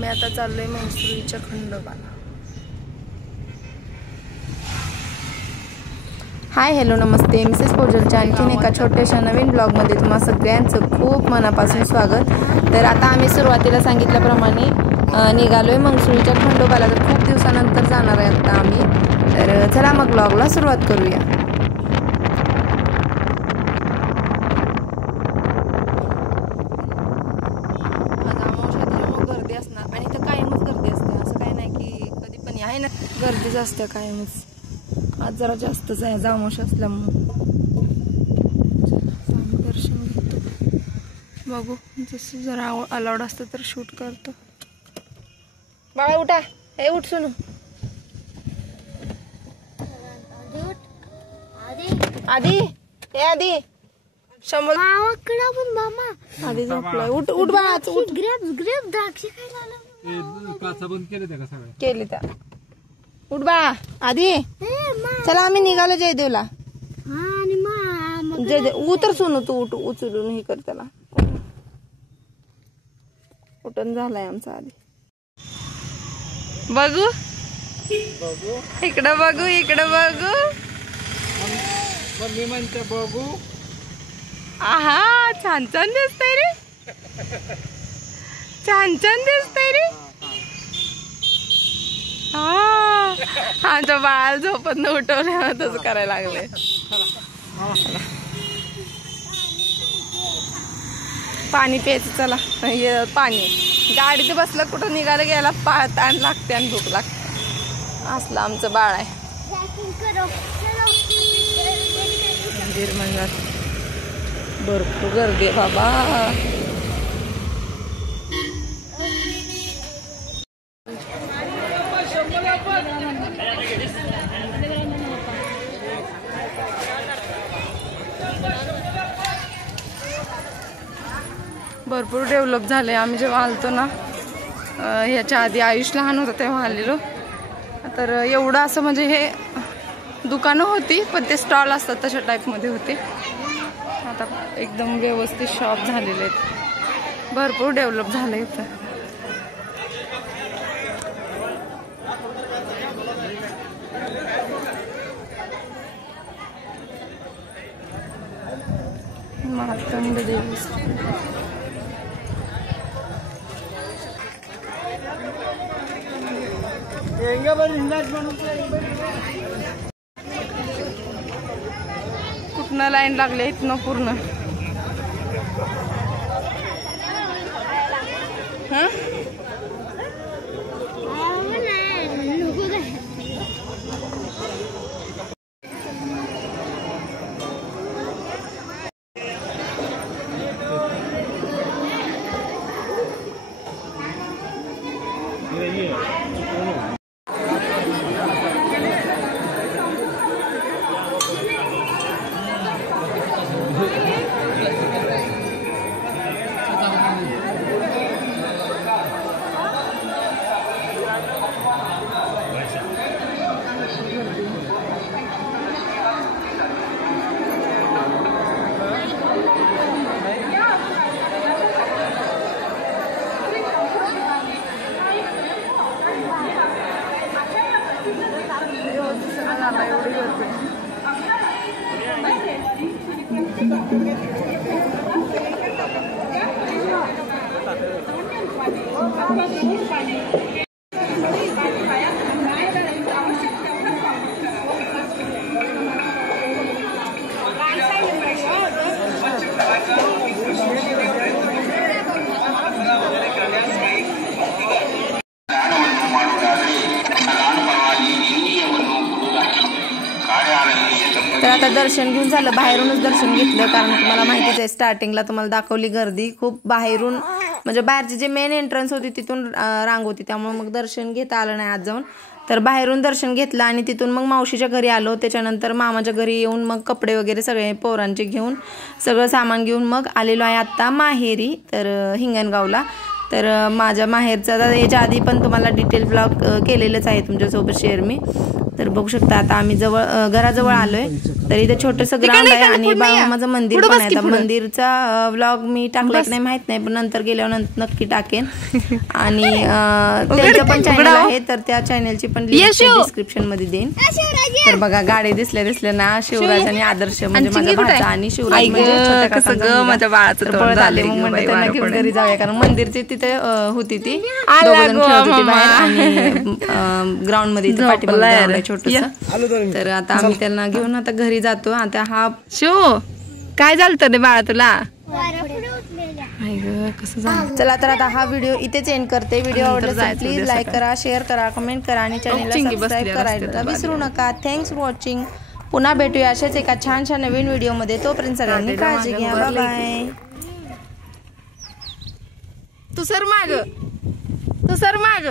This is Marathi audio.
आम्ही आता चाललोय मंगसुळीच्या खंडोबाला. हाय हॅलो नमस्ते, मिसेस पोजलच्या आणखीन एका छोट्याशा नवीन ब्लॉगमध्ये तुम्हा सगळ्यांचं खूप मनापासून स्वागत. तर आता आम्ही सुरुवातीला सांगितल्याप्रमाणे निघालोय मंगसुळीच्या खंडोबाला. तर खूप दिवसानंतर जाणार आहे आता आम्ही. तर चला मग ब्लॉगला सुरुवात करूया. गर्दी असणार आणि इथं कायमच गर्दी असते, असं काही नाही की कधी पण आहे ना, गर्दीच असते कायमच. आज जरा जास्तच आहे जामोश असल्यामुळं. दर्शन घेतो, बघू जसं जरा अलाउड असतं तर शूट करतो. बाळा उठा, हे उठ सुनू. आधी हे आधी शंभर आधी झोपलाय. उठ उठ बाळा, उठ. द्राक्ष केली त्या. उठ बाळा आधी. चला आम्ही निघालो जयदेवला. जयदेव उतर सुनू, तू उठ, उचलून हे कर त्याला. उठून झालाय आमचा आधी. बघू इकडं, बघू इकडं, बघू. मी म्हणते बघू. आहा, छान छान दिसतंय रे, छान छान दिसतंय रे. हा, आमच्या बाळ झोपत न उठवल्या तसं करायला लागले. पाणी प्यायचं. चला पाणी. गाडीत बसलं कुठं निघायला गेला ताण लागते आणि भूक लागते. असलं आमचं बाळ आहे. मंदिर म्हणजे भरपूर गर्दी आहे बाबा. भरपूर डेव्हलप झाले. आम्ही जेव्हा आलतो ना, ह्याच्या आधी आयुष लहान होतं तेव्हा आलेलो. तर एवढं असं म्हणजे हे दुकानं होती पण ते स्टॉल असतात तशा टाईपमध्ये होते. आता एकदम व्यवस्थित शॉप झालेले आहेत. भरपूर डेव्हलप झालं इथं. मार्तंड देवी कुठनं लाईन लागले इथनं पूर्ण. तर आता दर्शन घेऊन झालं. बाहेरूनच दर्शन घेतलं कारण तुम्हाला माहितीच आहे, स्टार्टिंगला तुम्हाला दाखवली गर्दी खूप. बाहेरून म्हणजे बाहेरची जे मेन एंट्रन्स होती तिथून रांग होती, त्यामुळे मग दर्शन घेता आलं नाही आज जाऊन. तर बाहेरून दर्शन घेतलं आणि तिथून मग मावशीच्या घरी आलो. त्याच्यानंतर मामाच्या घरी येऊन मग कपडे वगैरे सगळे पोरांचे घेऊन सगळं सामान घेऊन मग आलेलो आहे आत्ता माहेरी, तर हिंगणगावला. तर माझ्या माहेरचा याच्या आधी पण तुम्हाला डिटेल ब्लॉग केलेलंच आहे तुमच्यासोबत शेअर मी. तर बघू शकता आता आम्ही घराजवळ आलोय. तर इथे छोटंसं ग्राउंड आहे आणि बाळूमामाचं मंदिर पण आहे. मंदिरचा व्लॉग मी टाकला की नाही माहित नाही, पण नंतर गेल्यावर नक्की टाकेन. आणि त्यांचं पण चॅनल आहे, तर त्या चॅनलची पण लिंक डिस्क्रिप्शन मध्ये देईन. तर बघा गाडी दिसल्या ना, शिवराज आणि आदर्श म्हणजे माझा भाचा आणि शिवराज म्हणजे छोट्या काकांचा माझ्या बाळाचं पळत आले. मग म्हणलं त्यांना घेऊन घरी जाऊया, कारण मंदिरची तिथे होती ती दोघं खेळत होती बाहेर आणि ग्राउंड मध्ये छोटस. तर आता आम्ही त्यांना घेऊन आता घरी जातो. आता हा शिव काय झालं रे बाळा तुला? चला तर आता हा व्हिडिओ इथेच एंड करते. व्हिडिओ आवडला तर प्लीज लाईक करा, शेअर करा, कमेंट करा आणि चॅनलला सबस्क्राईब करायला विसरू नका. Thanks for watching. पुन्हा भेटूया अशाच एका छानशा नवीन व्हिडिओ मध्ये. तोपर्यंत सगळ्यांनी काळजी घ्या. Bye bye. तू सर माग